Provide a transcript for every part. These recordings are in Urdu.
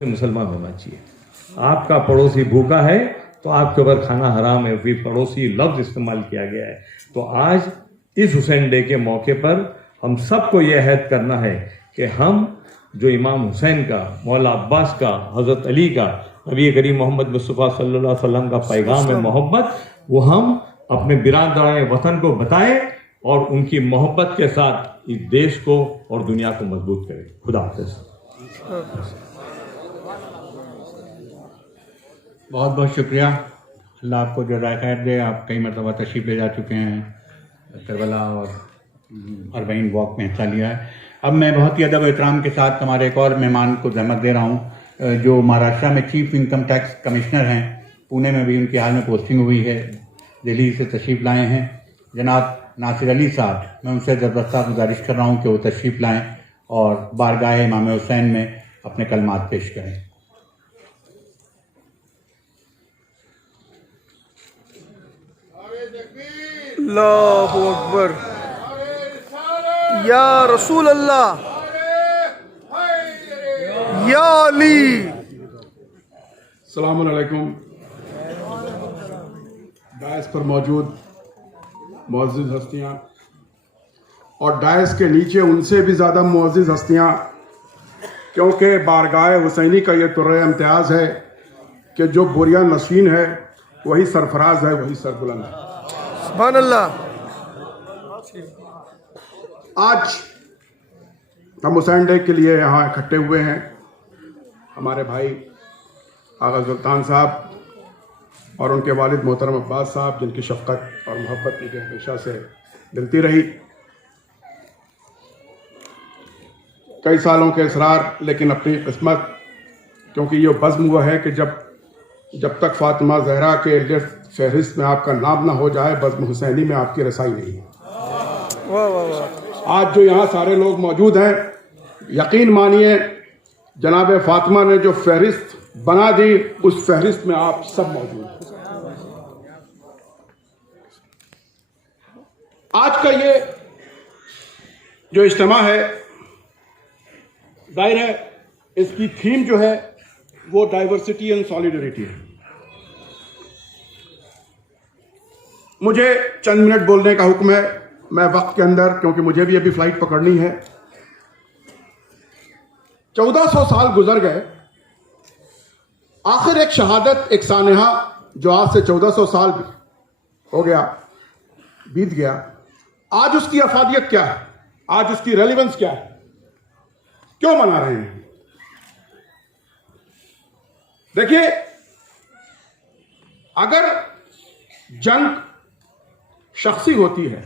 مسلمان ہونا چاہیے. آپ کا پڑوسی بھوکا ہے تو آپ کے اوپر کھانا حرام ہے. پھر پڑوسی لفظ استعمال کیا گیا ہے. تو آج اس حسین ڈے کے موقع پر ہم سب کو یہ عہد کرنا ہے کہ ہم جو امام حسین کا، مولا عباس کا، حضرت علی کا، نبی کریم محمد مصطفیٰ صلی اللہ علیہ وسلم کا پیغام ہے محبت، وہ ہم اپنے برادران وطن کو بتائیں اور ان کی محبت کے ساتھ اس دیش کو اور دنیا کو مضبوط کریں. خدا حافظ. بہت بہت شکریہ. اللہ آپ کو جزائے خیر دے. آپ کئی مرتبہ تشریف لے جا چکے ہیں کربلا اور 40 واک میں حصہ لیا ہے. اب میں بہت ہی ادب و احترام کے ساتھ ہمارے ایک اور مہمان کو زحمت دے رہا ہوں جو مہاراشٹرا میں چیف انکم ٹیکس کمشنر ہیں. پونے میں بھی ان کی حال میں پوسٹنگ ہوئی ہے. دہلی سے تشریف لائے ہیں جناب ناصر علی صاحب. میں ان سے زبردست گزارش کر رہا ہوں کہ وہ تشریف لائیں اور بارگاہ امام حسین میں اپنے کلمات پیش کریں. اللہ اکبر. یا رسول اللہ، یا علی. السلام علیکم. ڈائس پر موجود معزز ہستیاں اور ڈائس کے نیچے ان سے بھی زیادہ معزز ہستیاں، کیونکہ بارگاہ حسینی کا یہ طرح امتیاز ہے کہ جو بریاں نشین ہے وہی سرفراز ہے، وہی سربلند ہے. سبحان اللہ. آج ہم حسین ڈے کے لیے یہاں اکٹھے ہوئے ہیں. ہمارے بھائی آغا سلطان صاحب اور ان کے والد محترم عباس صاحب، جن کی شفقت اور محبت مجھے ہمیشہ سے ملتی رہی. کئی سالوں کے اصرار، لیکن اپنی قسمت، کیونکہ یہ بزم ہوا ہے کہ جب تک فاطمہ زہرا کے لسٹ فہرست میں آپ کا نام نہ ہو جائے، بزم حسینی میں آپ کی رسائی نہیں. واہ واہ واہ. آج جو یہاں سارے لوگ موجود ہیں، یقین مانیے جناب فاطمہ نے جو فہرست بنا دی، اس فہرست میں آپ سب موجود ہیں. آج کا یہ جو اجتماع ہے، ظاہر ہے اس کی تھیم جو ہے وہ ڈائیورسٹی اینڈ سالیڈیریٹی ہے. مجھے چند منٹ بولنے کا حکم ہے. میں وقت کے اندر، کیونکہ مجھے بھی ابھی فلائٹ پکڑنی ہے. 1400 سال گزر گئے. آخر ایک شہادت، ایک سانحہ جو آج سے 1400 سال ہو گیا، بیت گیا، آج اس کی افادیت کیا ہے؟ آج اس کی ریلیونس کیا ہے؟ کیوں منا رہے ہیں؟ دیکھیے، اگر جنگ شخصی ہوتی ہے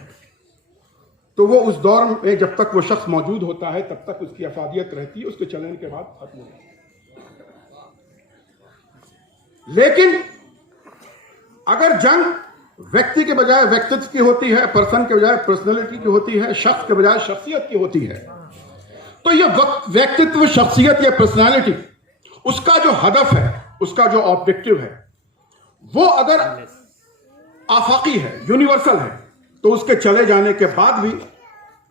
تو وہ اس دور میں جب تک وہ شخص موجود ہوتا ہے تب تک اس کی افادیت رہتی ہے، اس کے چلنے کے بعد ختم ہو جاتی ہے. لیکن اگر جنگ ویکتی کے بجائے ویکتتو کی ہوتی ہے، پرسن کے بجائے پرسنالٹی کی ہوتی ہے، شخص کے بجائے شخصیت کی ہوتی ہے، تو یہ ویکتتو، شخصیت یا پرسنالٹی، اس کا جو ہدف ہے، اس کا جو آبجیکٹو ہے، وہ اگر آفاقی ہے، یونیورسل ہے، تو اس کے چلے جانے کے بعد بھی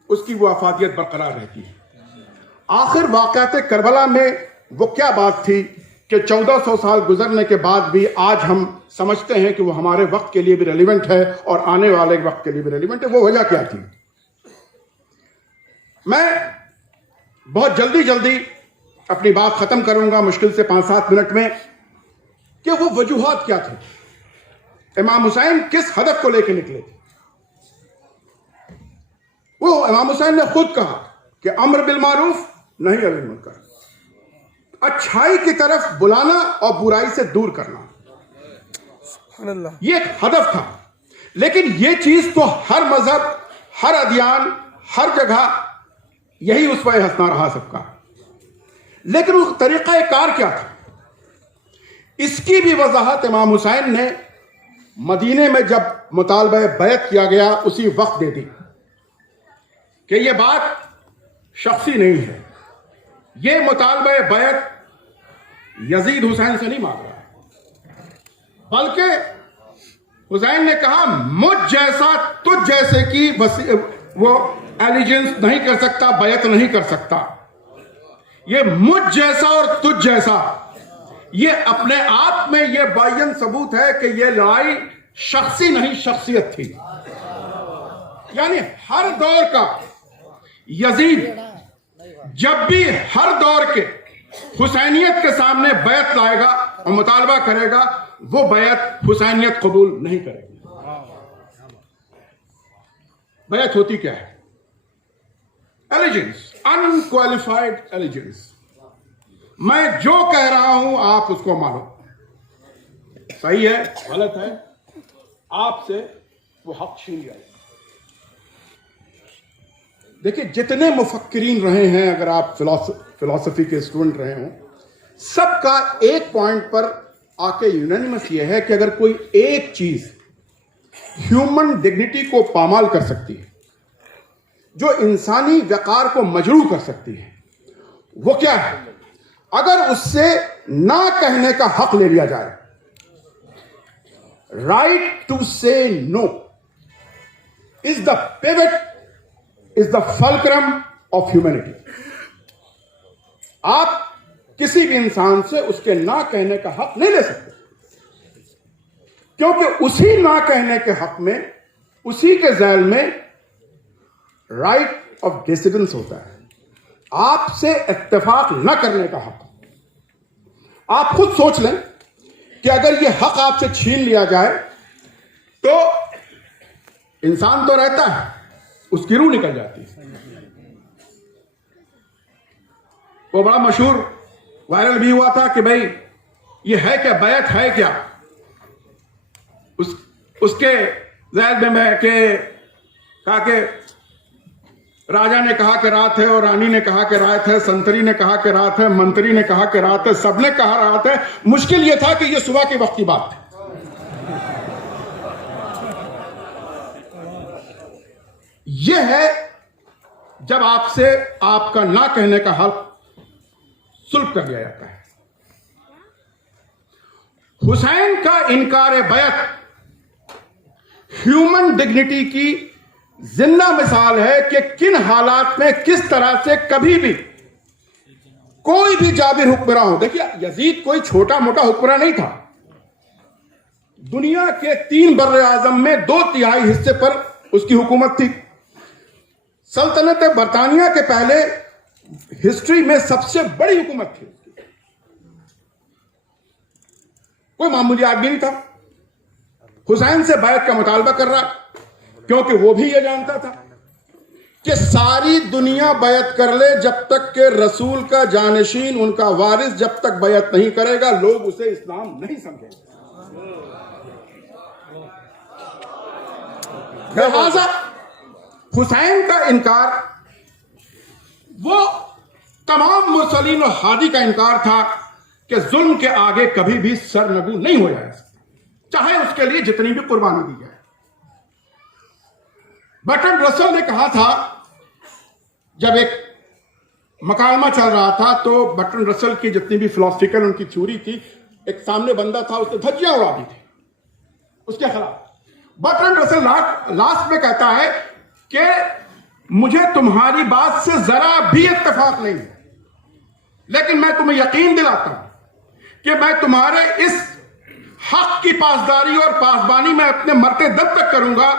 اس کی وہ افادیت برقرار رہتی ہے. آخر واقعات کربلا میں وہ کیا بات تھی کہ 1400 سال گزرنے کے بعد بھی آج ہم سمجھتے ہیں کہ وہ ہمارے وقت کے لیے بھی ریلیونٹ ہے اور آنے والے وقت کے لیے بھی ریلیونٹ ہے؟ وہ وجہ کیا تھی؟ میں بہت جلدی اپنی بات ختم کروں گا، مشکل سے 5-7 منٹ میں، کہ وہ وجوہات کیا تھے. امام حسین کس ہدف کو لے کے نکلے تھے؟ وہ امام حسین نے خود کہا کہ امر بالمعروف نہی عن المنکر، اچھائی کی طرف بلانا اور برائی سے دور کرنا، سبحان اللہ. یہ ایک ہدف تھا. لیکن یہ چیز تو ہر مذہب، ہر ادیان، ہر جگہ یہی اسوہ حسنہ رہا سب کا. لیکن اس طریقہ کار کیا تھا؟ اس کی بھی وضاحت امام حسین نے مدینے میں جب مطالبہ بیعت کیا گیا اسی وقت دے دی کہ یہ بات شخصی نہیں ہے، یہ مطالبہ بیعت یزید حسین سے نہیں مانگ رہا ہے، بلکہ حسین نے کہا مجھ جیسا تجھ جیسے کی وہ ایلیجنس نہیں کر سکتا، بیعت نہیں کر سکتا. یہ مجھ جیسا اور تجھ جیسا، یہ اپنے آپ میں یہ باین ثبوت ہے کہ یہ لڑائی شخصی نہیں شخصیت تھی. یعنی ہر دور کا یزید جب بھی ہر دور کے حسینیت کے سامنے بیعت لائے گا اور مطالبہ کرے گا، وہ بیعت حسینیت قبول نہیں کرے گی. بیعت ہوتی کیا ہے؟ Allegiance, unqualified allegiance. میں جو کہہ رہا ہوں آپ اس کو مانو، صحیح ہے غلط ہے، آپ سے وہ حق چھین لیا. دیکھیں جتنے مفکرین رہے ہیں، اگر آپ فلسفی کے اسٹوڈنٹ رہے ہوں، سب کا ایک پوائنٹ پر آ کے یونینیمس یہ ہے کہ اگر کوئی ایک چیز ہیومن ڈگنیٹی کو پامال کر سکتی ہے، جو انسانی وقار کو مجروح کر سکتی ہے، وہ کیا ہے؟ اگر اس سے نہ کہنے کا حق لے لیا جائے. Right to say no is the pivot, is the fulcrum of humanity. آپ کسی بھی انسان سے اس کے نہ کہنے کا حق نہیں لے سکتے، کیونکہ اسی نہ کہنے کے حق میں، اسی کے ذیل میں رائٹ آف ڈیسیڈنس ہوتا ہے، آپ سے اتفاق نہ کرنے کا حق. آپ خود سوچ لیں کہ اگر یہ حق آپ سے چھین لیا جائے تو انسان تو رہتا ہے، اس کی روح نکل جاتی ہے. وہ بڑا مشہور وائرل بھی ہوا تھا کہ بھائی یہ ہے کیا، بیعت ہے کیا؟ اس کے ذیل میں کہا کہ راجا نے کہا کہ رات ہے، اور رانی نے کہا کہ رات ہے، سنتری نے کہا کہ رات ہے، منتری نے کہا کہ رات ہے، سب نے کہا رات ہے. مشکل یہ تھا کہ یہ صبح کے وقت کی بات تھی. یہ ہے جب آپ سے آپ کا نہ کہنے کا حق سلب کر لیا جاتا ہے. حسین کا انکار بیعت ہیومن ڈگنیٹی کی زندہ مثال ہے کہ کن حالات میں کس طرح سے کبھی بھی کوئی بھی جابر حکمراں ہو. دیکھیے یزید کوئی چھوٹا موٹا حکمراں نہیں تھا. دنیا کے 3 بر اعظم میں 2/3 حصے پر اس کی حکومت تھی. سلطنت برطانیہ کے پہلے ہسٹری میں سب سے بڑی حکومت تھی. کوئی معمولی آدمی نہیں تھا. حسین سے بیعت کا مطالبہ کر رہا، کیونکہ وہ بھی یہ جانتا تھا کہ ساری دنیا بیعت کر لے، جب تک کہ رسول کا جانشین، ان کا وارث جب تک بیعت نہیں کرے گا، لوگ اسے اسلام نہیں سمجھیں گے. لہذا حسین کا انکار وہ تمام مرسلین و ہادی کا انکار تھا کہ ظلم کے آگے کبھی بھی سر نگو نہیں ہو جائے سکتا، چاہے اس کے لیے جتنی بھی قربانی دی جائے. برٹرنڈ رسل نے کہا تھا، جب ایک مکالمہ چل رہا تھا تو برٹرنڈ رسل کی جتنی بھی فلسفیکل ان کی تھیوری تھی، ایک سامنے بندہ تھا، اس نے دھجیاں اڑا دی تھی اس کے خلاف. برٹرنڈ رسل لاسٹ میں کہتا ہے کہ مجھے تمہاری بات سے ذرا بھی اتفاق نہیں ہے، لیکن میں تمہیں یقین دلاتا ہوں کہ میں تمہارے اس حق کی پاسداری اور پاسبانی میں اپنے مرتے دم تک کروں گا،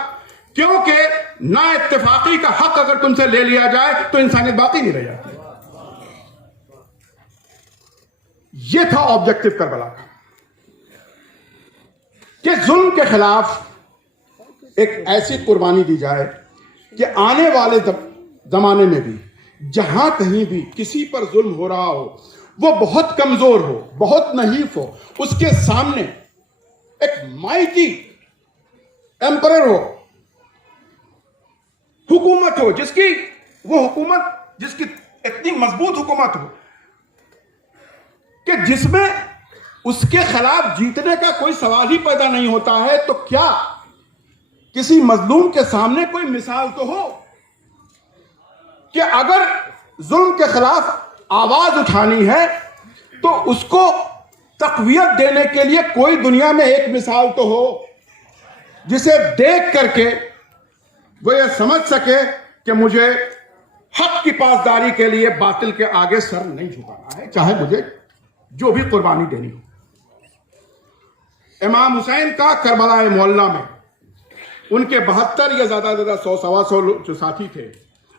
کیونکہ نا اتفاقی کا حق اگر تم سے لے لیا جائے تو انسانیت باقی نہیں رہ جاتی. یہ تھا آبجیکٹو کربلا کا، کہ ظلم کے خلاف ایک ایسی قربانی دی جائے کہ آنے والے زمانے میں بھی جہاں کہیں بھی کسی پر ظلم ہو رہا ہو، وہ بہت کمزور ہو، بہت نحیف ہو، اس کے سامنے ایک مائٹی ایمپرر ہو، حکومت ہو، جس کی اتنی مضبوط حکومت ہو کہ جس میں اس کے خلاف جیتنے کا کوئی سوال ہی پیدا نہیں ہوتا ہے، تو کیا کسی مظلوم کے سامنے کوئی مثال تو ہو کہ اگر ظلم کے خلاف آواز اٹھانی ہے تو اس کو تقویت دینے کے لیے کوئی دنیا میں ایک مثال تو ہو جسے دیکھ کر کے وہ یہ سمجھ سکے کہ مجھے حق کی پاسداری کے لیے باطل کے آگے سر نہیں جھکانا ہے، چاہے مجھے جو بھی قربانی دینی ہو۔ امام حسین کا کربلا معلیٰ میں ان کے 72 یا زیادہ 100 سوا 100 جو ساتھی تھے،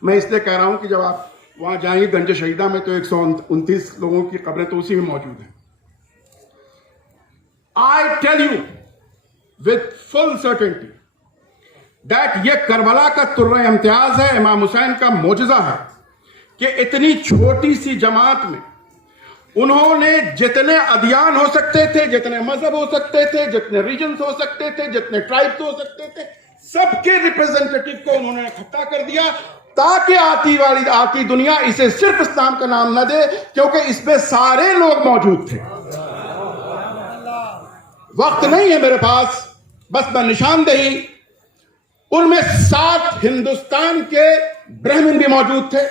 میں اس لیے کہہ رہا ہوں کہ جب آپ وہاں جائیں گے گنج شہیدہ میں تو 129 لوگوں کی قبریں تو اسی میں موجود ہیں۔ I tell you with full certainty that یہ کربلا کا طرہ امتیاز ہے، امام حسین کا معجزہ ہے کہ اتنی چھوٹی سی جماعت میں انہوں نے جتنے ادیان ہو سکتے تھے، جتنے مذہب ہو سکتے تھے، جتنے ریجنز ہو سکتے تھے، جتنے ٹرائبز ہو سکتے تھے، سب کے ریپرزینٹیٹیو کو انہوں نے اکٹھا کر دیا تاکہ آتی دنیا اسے صرف اسلام کا نام نہ دے، کیونکہ اس میں سارے لوگ موجود تھے۔ وقت نہیں ہے میرے پاس، بس میں نشاندہی، ان میں 7 ہندوستان کے برہمن بھی موجود تھے،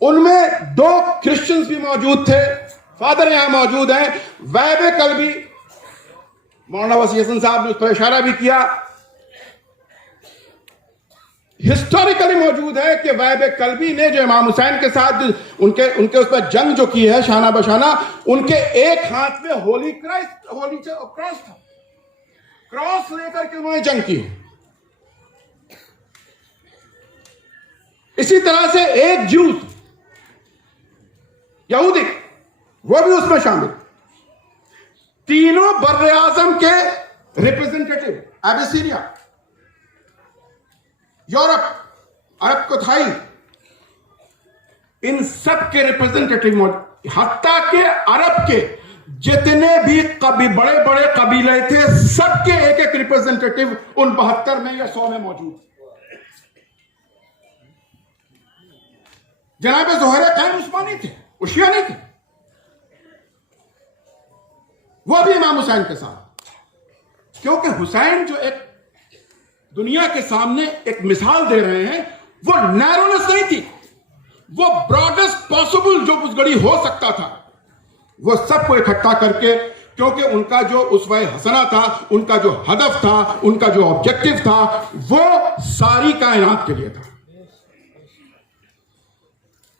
ان میں 2 کرسچنز بھی موجود تھے، فادر یہاں موجود ہیں، ویب قلبی، مولانا وسیع حسن صاحب نے اس پر اشارہ بھی کیا، ہسٹوریکلی موجود ہے کہ ویب قلبی نے جو امام حسین کے ساتھ ان کے اس پر جنگ جو کی ہے شانہ بشانہ، ان کے ایک ہاتھ میں ہولی کراس تھا، کراس لے کر کے انہوں نے جنگ کی۔ اسی طرح سے ایک جیوز یہودی وہ بھی اس میں شامل، تینوں بر اعظم کے ریپرزینٹیٹیو، ایبیسینیا، یورپ، عرب کوتھائی، ان سب کے ریپرزینٹیٹیو، حتیٰ کہ عرب کے جتنے بھی بڑے بڑے قبیلے تھے سب کے ایک ایک ریپرزینٹیٹیو ان 72 میں یا 100 میں موجود۔ جناب زہیر قائم عثمانی تھے، وہ شیعہ نہیں تھے، وہ بھی امام حسین کے ساتھ، کیونکہ حسین جو ایک دنیا کے سامنے ایک مثال دے رہے ہیں، وہ نیرونس نہیں تھی، وہ براڈسٹ پاسبل جو گھڑی ہو سکتا تھا، وہ سب کو اکٹھا کر کے، کیونکہ ان کا جو اسوہ حسنہ تھا، ان کا جو ہدف تھا، ان کا جو آبجیکٹو تھا، وہ ساری کائنات کے لیے تھا۔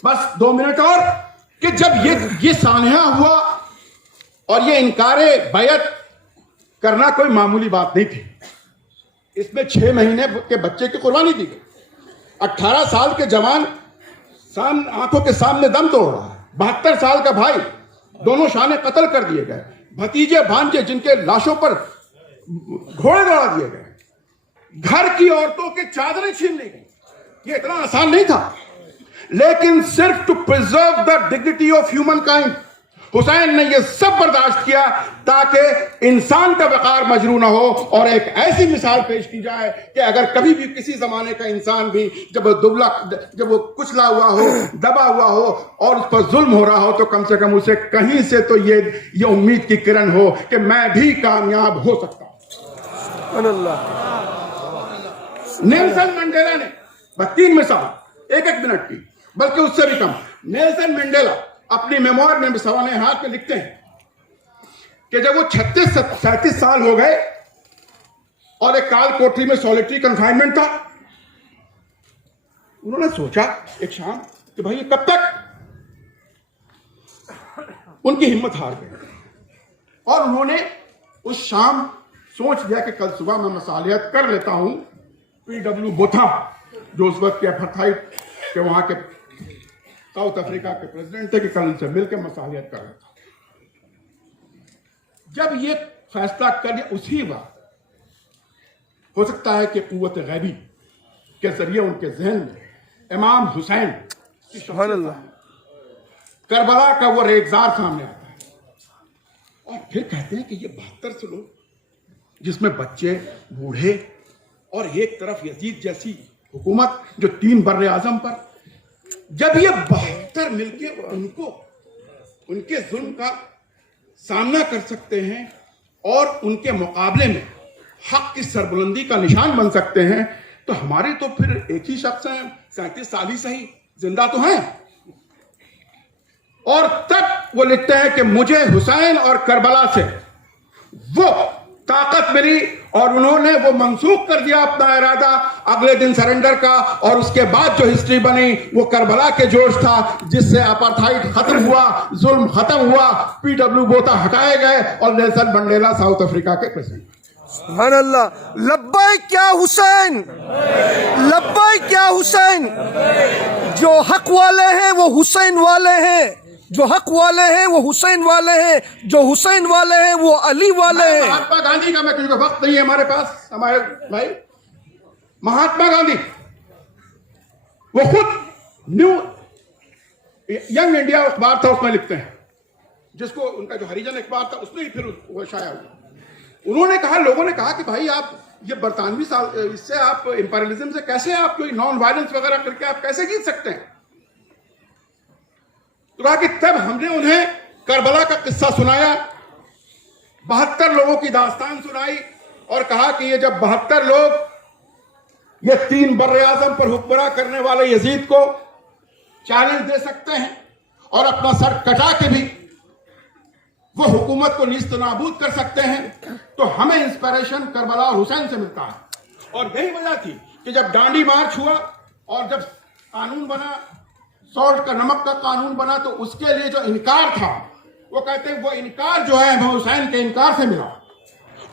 بس 2 منٹ اور، کہ جب یہ سانحہ ہوا اور یہ انکار بیعت کرنا کوئی معمولی بات نہیں تھی، اس میں 6 مہینے کے بچے کی قربانی دی گئی، 18 سال کے جوان آنکھوں کے سامنے دم توڑ رہا ہے، 72 سال کا بھائی، دونوں شانے قتل کر دیے گئے، بھتیجے بھانجے جن کے لاشوں پر گھوڑے دوڑا دیے گئے، گھر کی عورتوں کے چادریں چھین لی گئی۔ یہ اتنا آسان نہیں تھا، لیکن صرف to preserve the dignity of human kind Hussain نے یہ سب برداشت کیا تاکہ انسان کا وقار مجروح نہ ہو، اور ایک ایسی مثال پیش کی جائے کہ اگر کبھی بھی کسی زمانے کا انسان بھی جب وہ کچلا ہوا ہو، دبا ہوا ہو اور اس پر ظلم ہو رہا ہو، تو کم سے کم اسے کہیں سے تو یہ امید کی کرن ہو کہ میں بھی کامیاب ہو سکتا ہوں۔ سبحان اللہ۔ نیلسن منڈیلا نے 3 مثال 1 منٹ کی، بلکہ اس سے بھی کم، نیلسن منڈیلا اپنی میموار میں سوانح ہاتھ میں لکھتے ہیں کہ جب وہ 36-37 سال ہو گئے اور ایک کال کوٹری میں سولیٹری کنفائنمنٹ تھا، انہوں نے سوچا ایک شام کہ بھائی کب تک، ان کی ہمت ہار گئی اور انہوں نے اس شام سوچ لیا کہ کل صبح میں مصالحت کر لیتا ہوں PW بوتھا، جو اس وقت کے اپارتھائڈ کے وہاں کے ساؤتھ افریقہ کے پریزیڈنٹ تھے، کہ کل ان سے مل کے مصالحت کر لیتا ہوں۔ جب یہ فیصلہ کر لیا، اسی وقت ہو سکتا ہے کہ قوت غیبی کے ذریعے ان کے ذہن میں امام حسین کی سبحان اللہ، کربلا کا وہ ریگزار سامنے آتا ہے، اور پھر کہتے ہیں کہ یہ 72 سے لوگ، جس میں بچے، بوڑھے، اور ایک طرف یزید جیسی حکومت جو 3 بر اعظم پر، جب یہ 72 مل کے ان کے ظلم کا سامنا کر سکتے ہیں اور ان کے مقابلے میں حق کی سربلندی کا نشان بن سکتے ہیں، تو ہمارے تو پھر ایک ہی شخص ہیں، 37 سال ہی صحیح زندہ تو ہیں۔ اور تب وہ لکھتے ہیں کہ مجھے حسین اور کربلا سے وہ طاقت ملی اور انہوں نے وہ منسوخ کر دیا اپنا ارادہ اگلے دن سرنڈر کا، اور اس کے بعد جو ہسٹری بنی وہ کربلا کے جوش تھا، جس سے اپارتھائڈ ختم ہوا، ظلم ختم ہوا، پی ڈبلیو بوتا ہٹائے گئے اور نیلسن منڈیلا ساؤتھ افریقہ کے پریزیڈنٹ۔ سبحان اللہ، لبیک یا حسین، لبیک یا حسین۔ جو حق والے ہیں وہ حسین والے ہیں، جو حق والے ہیں وہ حسین والے ہیں، جو حسین والے ہیں وہ علی والے ہیں۔ مہاتما گاندھی کا، میں کیونکہ وقت نہیں ہے ہمارے پاس، ہمارے بھائی، مہاتما گاندھی وہ خود نیو ینگ انڈیا اخبار تھا، اس میں لکھتے ہیں، جس کو ان کا جو ہریجن اخبار تھا اس میں ہی پھر وہ شائع ہوا۔ انہوں نے کہا، لوگوں نے کہا کہ بھائی آپ یہ برطانوی اس سے آپ امپیریلزم سے کیسے آپ کوئی نان وائلنس وغیرہ کر کے آپ کیسے جیت سکتے ہیں؟ تو کہا کہ تب ہم نے انہیں کربلا کا قصہ سنایا، 72 لوگوں کی داستان سنائی، اور کہا کہ یہ جب 72 لوگ یہ 3 بر اعظم پر حکمراں کرنے والے یزید کو چیلنج دے سکتے ہیں اور اپنا سر کٹا کے بھی وہ حکومت کو نیست نابود کر سکتے ہیں، تو ہمیں انسپریشن کربلا اور حسین سے ملتا ہے۔ اور یہی وجہ تھی کہ جب ڈانڈی مارچ ہوا اور جب قانون بنا، سالٹ کا، نمک کا قانون بنا، تو اس کے لیے جو انکار تھا، وہ کہتے ہیں وہ انکار جو ہے وہ حسین کے انکار سے ملا۔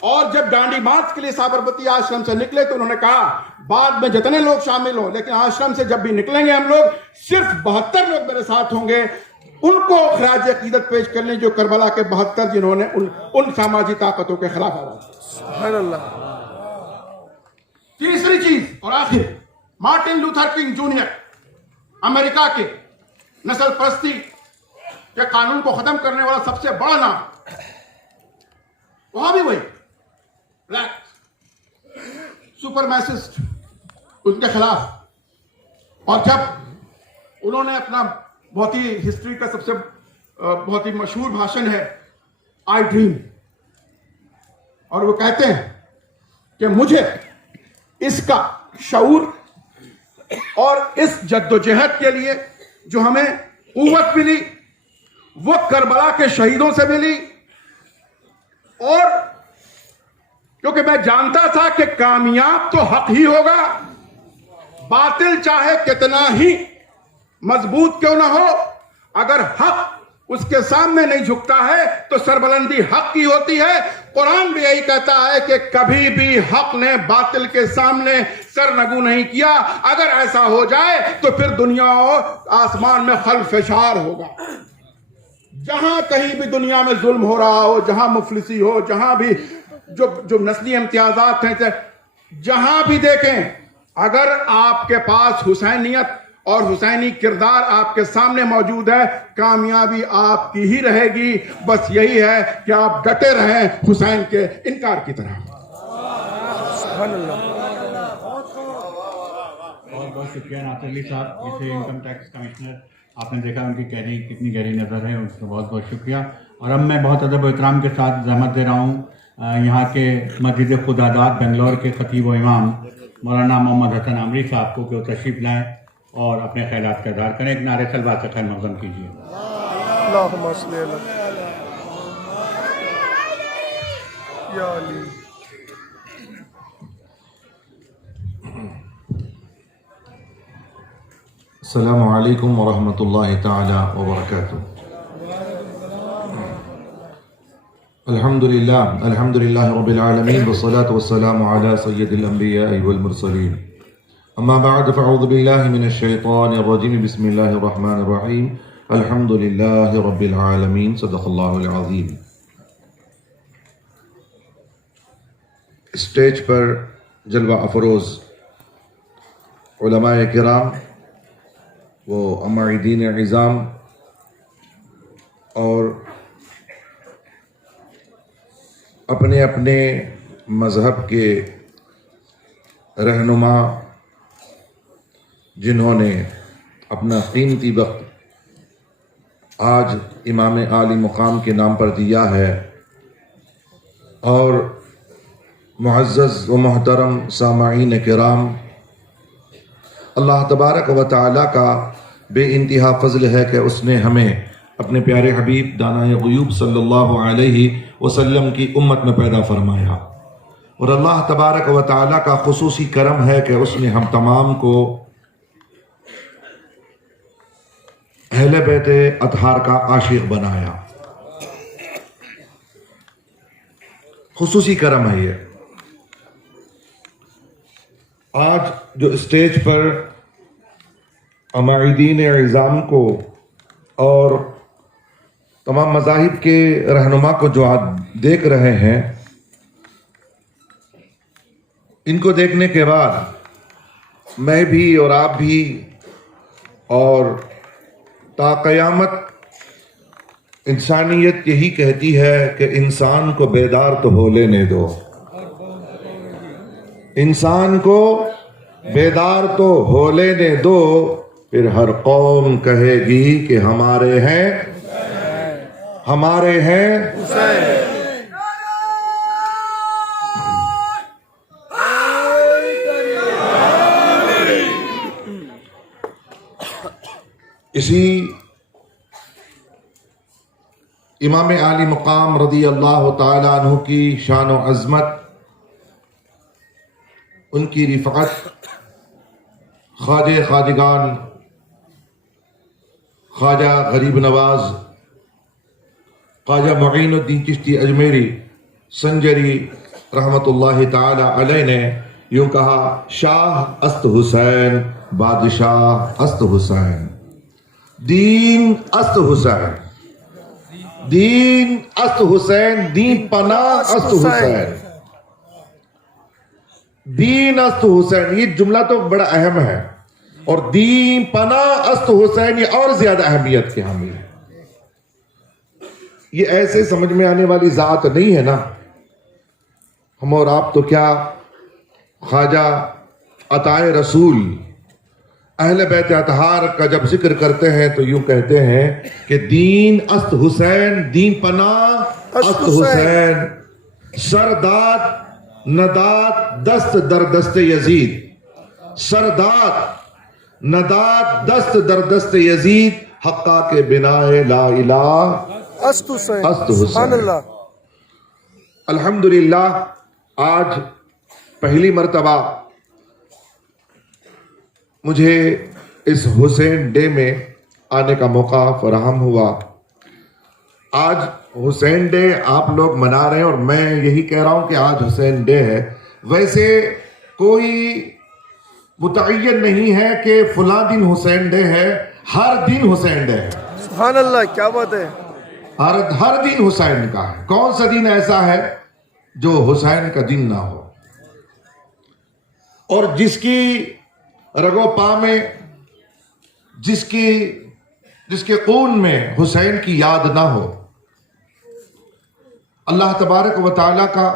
اور جب ڈانڈی مارچ کے لیے سابرمتی آشرم سے نکلے تو انہوں نے کہا بعد میں جتنے لوگ شامل ہوں، لیکن آشرم سے جب بھی نکلیں گے ہم لوگ، صرف 72 لوگ میرے ساتھ ہوں گے، ان کو خراج عقیدت پیش کرنے جو کربلا کے 72 جنہوں نے ان سماجی طاقتوں کے خلاف آواز۔ سبحان اللہ۔ تیسری چیز اور آخر، مارٹن لوتھر کنگ جونیئر، امریکہ کے نسل پرستی کے قانون کو ختم کرنے والا سب سے بڑا نام، وہاں بھی وہی بلیک سپرمیسسٹ، ان کے خلاف۔ اور جب انہوں نے اپنا بہت ہی ہسٹری کا سب سے بہت ہی مشہور بھاشن ہے آئی ڈریم، اور وہ کہتے ہیں کہ مجھے اس کا شعور اور اس جدوجہد کے لیے جو ہمیں قوت ملی وہ کربلا کے شہیدوں سے ملی، اور کیونکہ میں جانتا تھا کہ کامیاب تو حق ہی ہوگا، باطل چاہے کتنا ہی مضبوط کیوں نہ ہو، اگر حق اس کے سامنے نہیں جھکتا ہے تو سربلندی حق کی ہوتی ہے۔ قرآن بھی یہی کہتا ہے کہ کبھی بھی حق نے باطل کے سامنے سر نگو نہیں کیا، اگر ایسا ہو جائے تو پھر دنیا اور آسمان میں خلفشار ہوگا۔ جہاں کہیں بھی دنیا میں ظلم ہو رہا ہو، جہاں مفلسی ہو، جہاں بھی جو نسلی امتیازات ہیں، جہاں بھی دیکھیں، اگر آپ کے پاس حسینیت اور حسینی کردار آپ کے سامنے موجود ہے، کامیابی آپ کی ہی رہے گی۔ بس یہی ہے کہ آپ ڈٹے رہیں حسین کے انکار کی طرح۔ سبحان اللہ۔ بہت بہت شکریہ ناصر علی صاحب، جسے انکم ٹیکس کمشنر، آپ نے دیکھا ان کی کتنی گہری نظر ہے، اس کا بہت بہت شکریہ۔ اور اب میں بہت ادب و احترام کے ساتھ زحمت دے رہا ہوں یہاں کے مسجد خداداد بنگلور کے خطیب و امام مولانا محمد حسن عامری صاحب کو کہ وہ تشریف لائیں اور اپنے خیالات کا اظہار کریں۔ ایک نعرہ صلوات سے خیر مقدم کیجیے۔ اللہم صلی اللہ یا علی۔ السلام علیکم ورحمۃ اللہ تعالی وبرکاتہ۔ الحمد للہ رب العالمین والصلاة والسلام علی سید الانبیاء والمرسلین، اما بعد فاعوذ باللہ من الشیطان الرجیم، بسم اللہ الرحمن الرحیم، الحمد للہ رب العالمین، صدق اللہ العظیم۔ اسٹیج پر جلوہ افروز علماء کرام، وہ امعیدین عظام اور اپنے اپنے مذہب کے رہنما جنہوں نے اپنا قیمتی وقت آج امام عالی مقام کے نام پر دیا ہے، اور معزز و محترم سامعین کرام، اللہ تبارک و تعالیٰ کا بے انتہا فضل ہے کہ اس نے ہمیں اپنے پیارے حبیب دانہ غیوب صلی اللہ علیہ وسلم کی امت میں پیدا فرمایا، اور اللہ تبارک و تعالیٰ کا خصوصی کرم ہے کہ اس نے ہم تمام کو اہل بیت اطہار کا عاشق بنایا۔ خصوصی کرم ہے یہ۔ آج جو اسٹیج پر عمائدین عظام کو اور تمام مذاہب کے رہنما کو جو آج دیکھ رہے ہیں، ان کو دیکھنے کے بعد میں بھی اور آپ بھی اور تا قیامت انسانیت یہی کہتی ہے کہ انسان کو بیدار تو ہو لینے دو، انسان کو بیدار تو ہو لینے دو، پھر ہر قوم کہے گی کہ ہمارے ہیں، ہمارے ہیں اسی امام عالی مقام رضی اللہ تعالی عنہ کی شان و عظمت، ان کی رفعت، خواجہ خواجگان خواجہ غریب نواز خواجہ معین الدین چشتی اجمیری سنجری رحمت اللہ تعالی علیہ نے یوں کہا: شاہ است حسین، بادشاہ است حسین، دین است حسین، دین است حسین، دین پناہ است حسین، دین است حسین۔ یہ جملہ تو بڑا اہم ہے، اور دین پناہ است حسین یہ اور زیادہ اہمیت کے حامل ہے۔ یہ ایسے سمجھ میں آنے والی ذات نہیں ہے نا۔ ہم اور آپ تو کیا خواجہ عطائے رسول اہل بیت اطہار کا جب ذکر کرتے ہیں تو یوں کہتے ہیں کہ دین است حسین، دین پناہ است حسین، سرداد نداد دست در دست یزید، سرداد نداد دست در دست یزید، حقا کے بنائے لا الہ است حسین، است حسین۔ سبحان اللہ۔ الحمدللہ آج پہلی مرتبہ مجھے اس حسین ڈے میں آنے کا موقع فراہم ہوا۔ آج حسین ڈے آپ لوگ منا رہے ہیں اور میں یہی کہہ رہا ہوں کہ آج حسین ڈے ہے۔ ویسے کوئی متعین نہیں ہے کہ فلاں دن حسین ڈے ہے، ہر دن حسین ڈے ہے، سبحان اللہ، کیا بات ہے۔ ہر دن حسین کا ہے۔ کون سا دن ایسا ہے جو حسین کا دن نہ ہو؟ اور جس کی رگو پا میں، جس کے خون میں حسین کی یاد نہ ہو، اللہ تبارک و تعالیٰ کا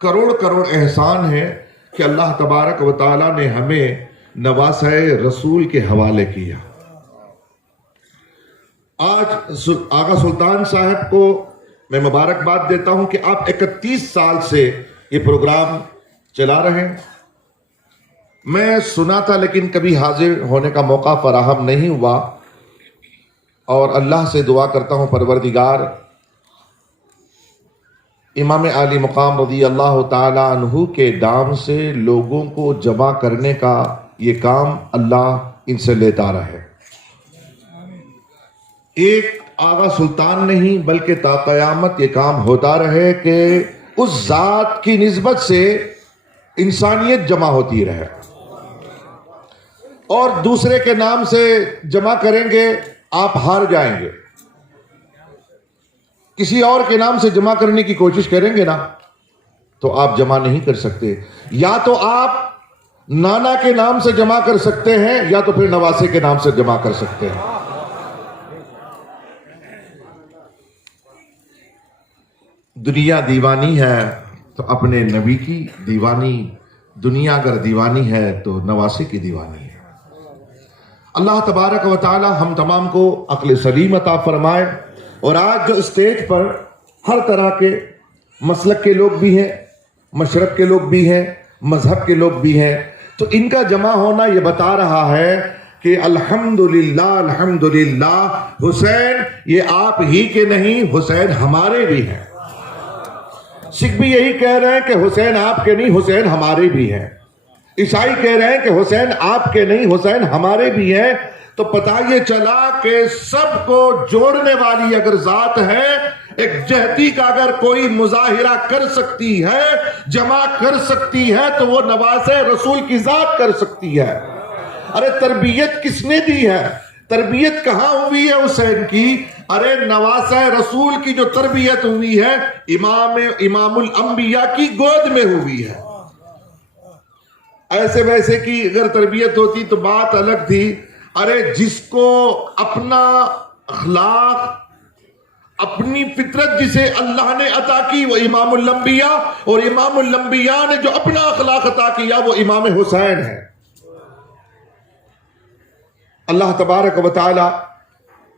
کروڑ کروڑ احسان ہے کہ اللہ تبارک و تعالیٰ نے ہمیں نواسہ رسول کے حوالے کیا۔ آج آغا سلطان صاحب کو میں مبارکباد دیتا ہوں کہ آپ 31 سال سے یہ پروگرام چلا رہے ہیں۔ میں سنا تھا لیکن کبھی حاضر ہونے کا موقع فراہم نہیں ہوا، اور اللہ سے دعا کرتا ہوں پروردگار امام عالی مقام رضی اللہ تعالی عنہ کے دام سے لوگوں کو جمع کرنے کا یہ کام اللہ ان سے لیتا رہے۔ ایک آغا سلطان نہیں بلکہ تا قیامت یہ کام ہوتا رہے کہ اس ذات کی نسبت سے انسانیت جمع ہوتی رہے، اور دوسرے کے نام سے جمع کریں گے آپ ہار جائیں گے۔ کسی اور کے نام سے جمع کرنے کی کوشش کریں گے نا تو آپ جمع نہیں کر سکتے۔ یا تو آپ نانا کے نام سے جمع کر سکتے ہیں، یا تو پھر نواسے کے نام سے جمع کر سکتے ہیں۔ دنیا دیوانی ہے تو اپنے نبی کی دیوانی، دنیا اگر دیوانی ہے تو نواسے کی دیوانی ہے۔ اللہ تبارک و تعالی ہم تمام کو عقل سلیم عطا فرمائے۔ اور آج جو اسٹیج پر ہر طرح کے مسلک کے لوگ بھی ہیں، مشرق کے لوگ بھی ہیں، مذہب کے لوگ بھی ہیں، تو ان کا جمع ہونا یہ بتا رہا ہے کہ الحمدللہ الحمدللہ حسین یہ آپ ہی کے نہیں، حسین ہمارے بھی ہیں۔ سکھ بھی یہی کہہ رہے ہیں کہ حسین آپ کے نہیں، حسین ہمارے بھی ہیں۔ عیسائی کہہ رہے ہیں کہ حسین آپ کے نہیں، حسین ہمارے بھی ہیں۔ تو پتہ یہ چلا کہ سب کو جوڑنے والی اگر ذات ہے، ایک جہتی کا اگر کوئی مظاہرہ کر سکتی ہے، جمع کر سکتی ہے، تو وہ نواز رسول کی ذات کر سکتی ہے۔ ارے تربیت کس نے دی ہے؟ تربیت کہاں ہوئی ہے حسین کی؟ ارے نواز رسول کی جو تربیت ہوئی ہے امام الانبیاء کی گود میں ہوئی ہے۔ ایسے ویسے کی اگر تربیت ہوتی تو بات الگ تھی۔ ارے جس کو اپنا اخلاق، اپنی فطرت جسے اللہ نے عطا کی وہ امام الانبیاء، اور امام الانبیاء نے جو اپنا اخلاق عطا کیا وہ امام حسین ہے۔ اللہ تبارک و تعالی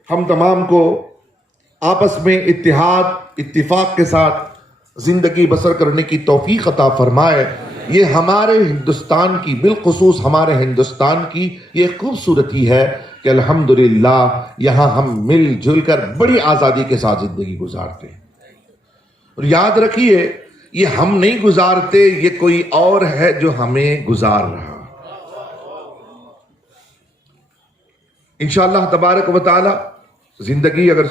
ہم تمام کو آپس میں اتحاد اتفاق کے ساتھ زندگی بسر کرنے کی توفیق عطا فرمائے۔ یہ ہمارے ہندوستان کی، بالخصوص ہمارے ہندوستان کی یہ خوبصورتی ہے کہ الحمدللہ یہاں ہم مل جل کر بڑی آزادی کے ساتھ زندگی گزارتے ہیں۔ اور یاد رکھیے یہ ہم نہیں گزارتے، یہ کوئی اور ہے جو ہمیں گزار رہا۔ انشاءاللہ تبارک و تعالی زندگی اگر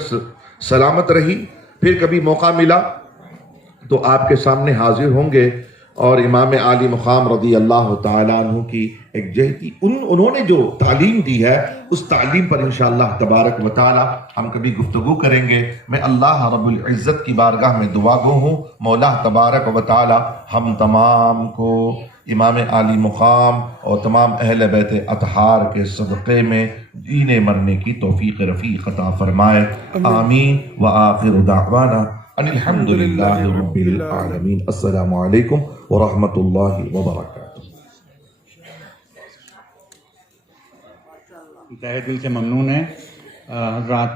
سلامت رہی، پھر کبھی موقع ملا تو آپ کے سامنے حاضر ہوں گے، اور امام عالی مقام رضی اللہ تعالیٰ عنہ کی ایک جہتی انہوں نے جو تعلیم دی ہے اس تعلیم پر انشاءاللہ تبارک و تعالی ہم کبھی گفتگو کریں گے۔ میں اللہ رب العزت کی بارگاہ میں دعا گو ہوں، مولا تبارک و تعالی ہم تمام کو امام عالی مقام اور تمام اہل بیت اطہار کے صدقے میں جینے مرنے کی توفیق رفیق عطا فرمائے۔ آمین وآخر دعوانا ان الحمدللہ رب العالمین۔ السلام علیکم ورحمۃ اللہ وبرکاتہ۔ تہہ دل سے ممنون ہے حضرات۔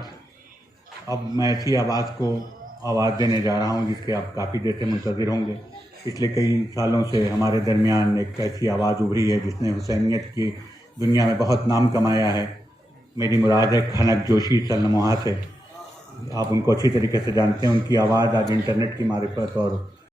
اب میں ایسی آواز کو آواز دینے جا رہا ہوں جس کے آپ کافی دیر سے منتظر ہوں گے۔ پچھلے کئی سالوں سے ہمارے درمیان ایک ایسی آواز ابھری ہے جس نے حسینیت کی دنیا میں بہت نام کمایا ہے۔ میری مراد ہے کھنک جوشی سلموہا سے۔ آپ ان کو اچھی طریقے سے جانتے ہیں، ان کی آواز آج انٹرنیٹ کی معرفت اور